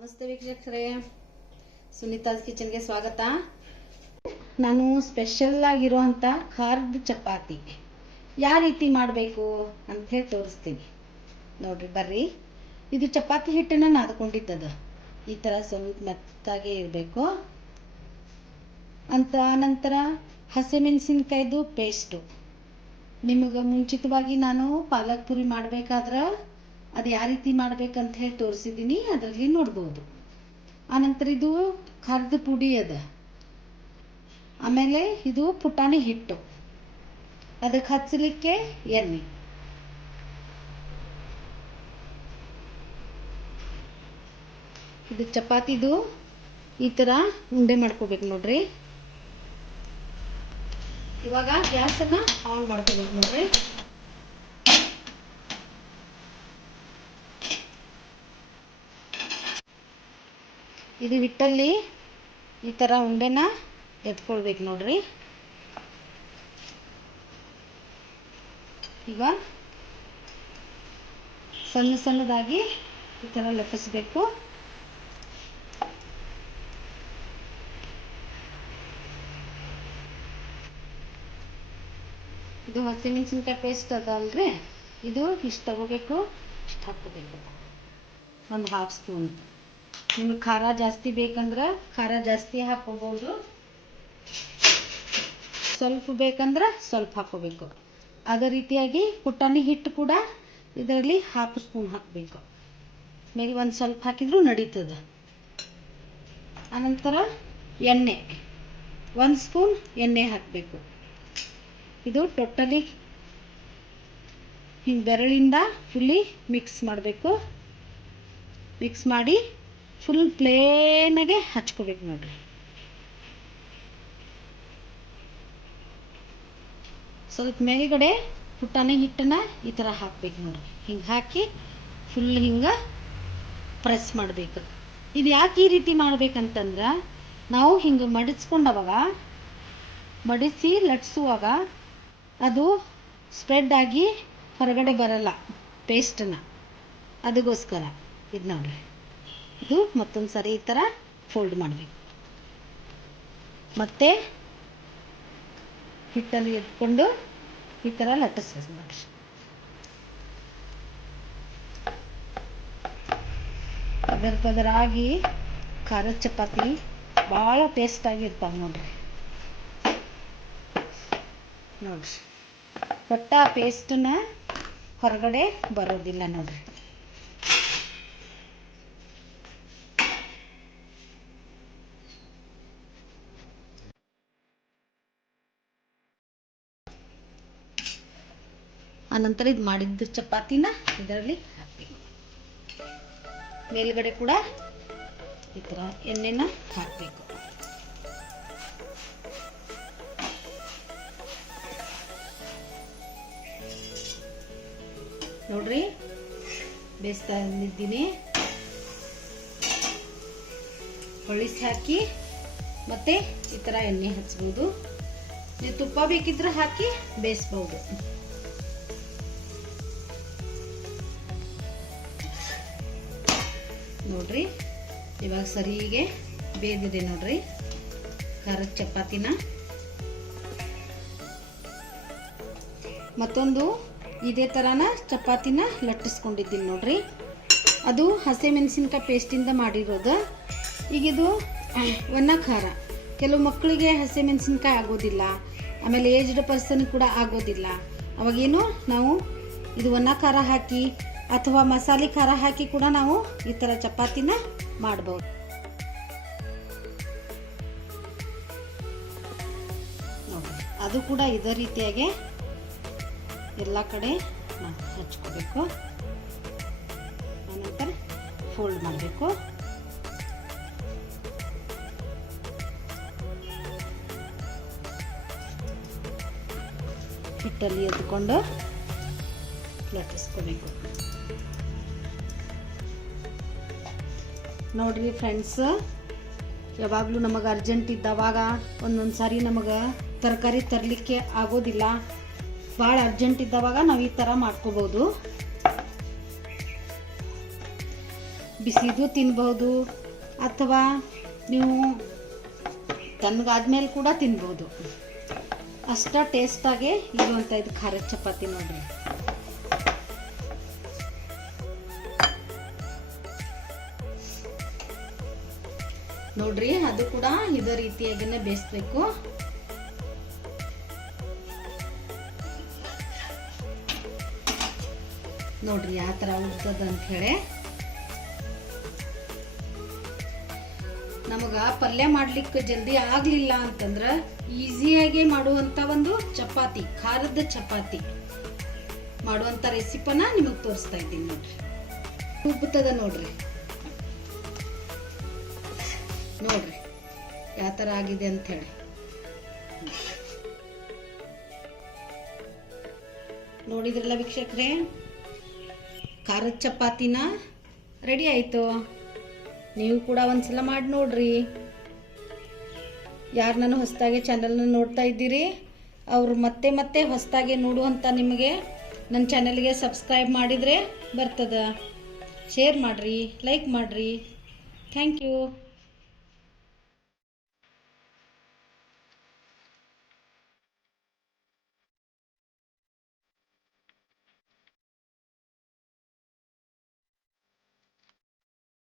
ನಮಸ್ತೆ ವೀಕ್ಷಕರೇ, ಸುನೀತಾಸ್ ಕಿಚನ್ಗೆ ಸ್ವಾಗತ. ನಾನು ಸ್ಪೆಷಲ್ ಆಗಿರುವಂಥ ಖಾರದ ಚಪಾತಿ ಯಾವ ರೀತಿ ಮಾಡಬೇಕು ಅಂತ ಹೇಳಿ ತೋರಿಸ್ತೀನಿ ನೋಡ್ರಿ. ಬರ್ರಿ, ಇದು ಚಪಾತಿ ಹಿಟ್ಟನ್ನು ನಾದ್ಕೊಂಡಿದ್ದದ ಈ ಥರ ಸ್ವಲ್ಪ ಮೆತ್ತಾಗೆ ಇರಬೇಕು ಅಂತ. ನಂತರ ಹಸಿಮೆಣಸಿನ್ಕಾಯ್ದು ಪೇಸ್ಟು. ನಿಮಗೆ ಮುಂಚಿತವಾಗಿ ನಾನು ಪಾಲಕ್ ಪುರಿ ಮಾಡಬೇಕಾದ್ರೆ ಅದು ಯಾವ ರೀತಿ ಮಾಡ್ಬೇಕಂತ ಹೇಳಿ ತೋರಿಸಿದ್ದೀನಿ, ಅದರಲ್ಲಿ ನೋಡ್ಬೋದು. ಆನಂತರ ಇದು ಖಾರದ ಪುಡಿ ಅದ. ಆಮೇಲೆ ಇದು ಪುಟಾಣಿ ಹಿಟ್ಟು, ಅದಕ್ಕೆ ಹಚ್ಚಲಿಕ್ಕೆ ಎಣ್ಣೆ. ಇದು ಚಪಾತಿದು ಈ ಥರ ಉಂಡೆ ಮಾಡ್ಕೋಬೇಕು ನೋಡ್ರಿ. ಇವಾಗ ಗ್ಯಾಸನ್ನು ಆನ್ ಮಾಡ್ಕೋಬೇಕು ನೋಡ್ರಿ. ಇದು ಹಿಟ್ಟಲ್ಲಿ ಈ ಥರ ಉಂಡೆನ ಎತ್ಕೊಳ್ಬೇಕು ನೋಡ್ರಿ. ಈಗ ಸಣ್ಣ ಸಣ್ಣದಾಗಿ ಈ ಥರ ಲಟ್ಟಿಸ್ಬೇಕು. ಇದು ಹಸಿಮೆಣಸಿನ್ಕಾಯಿ ಪೇಸ್ಟ್ ಅದಲ್ರಿ, ಇದು ಇಷ್ಟು ತಗೋಬೇಕು, ಇಷ್ಟು ಹಾಕೋಬೇಕು, ಒಂದು ಹಾಫ್ ಸ್ಪೂನ್. ನಿಮಗೆ ಖಾರ ಜಾಸ್ತಿ ಬೇಕಂದ್ರೆ ಖಾರ ಜಾಸ್ತಿ ಹಾಕೋಬಹುದು, ಸ್ವಲ್ಪ ಬೇಕಂದ್ರೆ ಸ್ವಲ್ಪ ಹಾಕೋಬೇಕು. ಅದೇ ರೀತಿಯಾಗಿ ಪುಟಾಣಿ ಹಿಟ್ಟು ಕೂಡ ಇದರಲ್ಲಿ ಹಾಫ್ ಸ್ಪೂನ್ ಹಾಕಬೇಕು. ಮೇಲೆ ಒಂದು ಸ್ವಲ್ಪ ಹಾಕಿದ್ರೂ ನಡೀತದೆ. ಆನಂತರ ಎಣ್ಣೆ, 1 ಸ್ಪೂನ್ ಎಣ್ಣೆ ಹಾಕಬೇಕು. ಇದು ಟೋಟಲಿ ಹಿಂಗೆ ಬೆರಳಿಂದ ಫುಲ್ಲಿ ಮಿಕ್ಸ್ ಮಾಡಬೇಕು. ಮಿಕ್ಸ್ ಮಾಡಿ ಫುಲ್ ಪ್ಲೇನಾಗೆ ಹಚ್ಕೋಬೇಕು ನೋಡ್ರಿ. ಸ್ವಲ್ಪ ಮೇಲ್ಗಡೆ ಪುಟಾಣಿ ಹಿಟ್ಟನ್ನ ಈ ಥರ ಹಾಕ್ಬೇಕು ನೋಡ್ರಿ. ಹಿಂಗೆ ಹಾಕಿ ಫುಲ್ ಹಿಂಗೆ ಪ್ರೆಸ್ ಮಾಡಬೇಕು. ಇದು ಯಾಕೆ ಈ ರೀತಿ ಮಾಡ್ಬೇಕಂತಂದ್ರೆ, ನಾವು ಹಿಂಗೆ ಮಡಿಸ್ಕೊಂಡವಾಗ ಮಡಿಸಿ ಲಟ್ಸುವಾಗ ಅದು ಸ್ಪ್ರೆಡ್ ಆಗಿ ಹೊರಗಡೆ ಬರಲ್ಲ ಪೇಸ್ಟನ್ನು, ಅದಕ್ಕೋಸ್ಕರ ಇದು ನೋಡ್ರಿ. ಇದು ಮತ್ತೊಂದು ಸರಿ ಈ ಥರ ಫೋಲ್ಡ್ ಮಾಡಬೇಕು. ಮತ್ತೆ ಹಿಟ್ಟಲ್ಲಿ ಎತ್ಕೊಂಡು ಈ ಥರ ಲಟ್ಟಿಸ್ಬೇಕು ನೋಡ್ರಿ. ಪದರ ಪದರಾಗಿ ಖಾರದ ಚಪಾತಿ ಭಾಳ ಟೇಸ್ಟಾಗಿರ್ತಾವೆ ನೋಡ್ರಿ. ನೋಡ್ರಿ, ಒಟ್ಟ ಪೇಸ್ಟನ್ನ ಹೊರಗಡೆ ಬರೋದಿಲ್ಲ ನೋಡ್ರಿ. ಆನಂತರ ಇದು ಮಾಡಿದ್ದು ಚಪಾತಿನ ಇದರಲ್ಲಿ ಹಾಕಬೇಕು. ಮೇಲ್ಗಡೆ ಕೂಡ ಈ ಥರ ಎಣ್ಣೆನ ಹಾಕಬೇಕು. ನೋಡ್ರಿ, ಬೇಯಿಸ್ತಾ ಇದ್ದೀನಿ. ಹೊಳಿಸಿ ಹಾಕಿ ಮತ್ತೆ ಈ ಥರ ಎಣ್ಣೆ ಹಚ್ಬೋದು. ನೀವು ತುಪ್ಪ ಬೇಕಿದ್ರೆ ಹಾಕಿ ಬೇಯಿಸ್ಬೋದು. ನೋಡ್ರಿ, ಇವಾಗ ಸರಿಗೆ ಬೇದಿದೆ ನೋಡ್ರಿ ಖಾರದ ಚಪಾತಿನ. ಮತ್ತೊಂದು ಇದೇ ಥರನ ಚಪಾತಿನ ಲಟ್ಟಿಸ್ಕೊಂಡಿದ್ದೀನಿ ನೋಡ್ರಿ. ಅದು ಹಸಿಮೆಣಸಿನ್ಕಾಯಿ ಪೇಸ್ಟಿಂದ ಮಾಡಿರೋದು. ಈಗಿದು ಒಣ ಖಾರ. ಕೆಲವು ಮಕ್ಕಳಿಗೆ ಹಸಿಮೆಣಸಿನ್ಕಾಯಿ ಆಗೋದಿಲ್ಲ, ಆಮೇಲೆ ಏಜ್ಡ್ ಪರ್ಸನ್ ಕೂಡ ಆಗೋದಿಲ್ಲ. ಅವಾಗೇನು ನಾವು ಇದು ಒಣ ಖಾರ ಹಾಕಿ ಅಥವಾ ಮಸಾಲೆ ಖಾರ ಹಾಕಿ ಕೂಡ ನಾವು ಈ ಥರ ಚಪಾತಿನ ಮಾಡ್ಬೋದು. ನೋಡಿ, ಅದು ಕೂಡ ಇದೇ ರೀತಿಯಾಗಿ ಎಲ್ಲ ಕಡೆ ನಾವು ಹಚ್ಕೋಬೇಕು. ಆನಂತರ ಫೋಲ್ಡ್ ಮಾಡಬೇಕು. ಹಿಟ್ಟಲ್ಲಿ ಎತ್ಕೊಂಡು ಲಟ್ಟಿಸ್ಕೋಬೇಕು. ನೋಡ್ರಿ ಫ್ರೆಂಡ್ಸ್, ಯಾವಾಗಲೂ ನಮಗೆ ಅರ್ಜೆಂಟ್ ಇದ್ದವಾಗ ಒಂದೊಂದು ಸಾರಿ ನಮಗೆ ತರಕಾರಿ ತರಲಿಕ್ಕೆ ಆಗೋದಿಲ್ಲ. ಭಾಳ ಅರ್ಜೆಂಟ್ ಇದ್ದವಾಗ ನಾವು ಈ ಥರ ಮಾಡ್ಕೋಬೋದು. ಬಿಸಿದು ತಿನ್ಬೋದು, ಅಥವಾ ನೀವು ತಣ್ಣಗಾದ್ಮೇಲೆ ಕೂಡ ತಿನ್ಬೋದು. ಅಷ್ಟ ಟೇಸ್ಟಾಗಿ ಇರುವಂಥ ಇದು ಖಾರದ ಚಪಾತಿ ನೋಡ್ರಿ. ನೋಡ್ರಿ, ಅದು ಕೂಡ ಇದೇ ರೀತಿಯಾಗಿನೇ ಬೇಯಿಸ್ಬೇಕು. ನೋಡ್ರಿ ಯಾವ ಥರ ಉಡ್ತದ ಅಂತ ಹೇಳಿ. ನಮಗೆ ಪಲ್ಯ ಮಾಡ್ಲಿಕ್ಕೆ ಜಲ್ದಿ ಆಗಲಿಲ್ಲ ಅಂತಂದ್ರೆ ಈಸಿಯಾಗಿ ಮಾಡುವಂಥ ಒಂದು ಚಪಾತಿ, ಖಾರದ ಚಪಾತಿ ಮಾಡುವಂಥ ರೆಸಿಪಿನ ನಿಮಗೆ ತೋರಿಸ್ತಾ ಇದ್ದೀನಿ. ನೋಡ್ರಿ, ಉಬ್ಬುತ್ತದ ನೋಡ್ರಿ. ನೋಡ್ರಿ ಯಾವ ಥರ ಆಗಿದೆ ಅಂತ ಹೇಳಿ. ನೋಡಿದ್ರಲ್ಲ ವೀಕ್ಷಕರೇ, ಖಾರದ ಚಪಾತಿನ ರೆಡಿ ಆಯಿತು. ನೀವು ಕೂಡ ಒಂದ್ಸಲ ಮಾಡಿ ನೋಡ್ರಿ. ಯಾರು ನಾನು ಹೊಸದಾಗಿ ಚಾನಲ್ನ ನೋಡ್ತಾ ಇದ್ದೀರಿ ಅವರು ಮತ್ತೆ ಮತ್ತೆ ಹೊಸದಾಗಿ ನೋಡುವಂಥ ನಿಮಗೆ ನನ್ನ ಚಾನಲ್ಗೆ ಸಬ್ಸ್ಕ್ರೈಬ್ ಮಾಡಿದರೆ ಬರ್ತದ. ಶೇರ್ ಮಾಡಿರಿ, ಲೈಕ್ ಮಾಡಿರಿ. Thank you.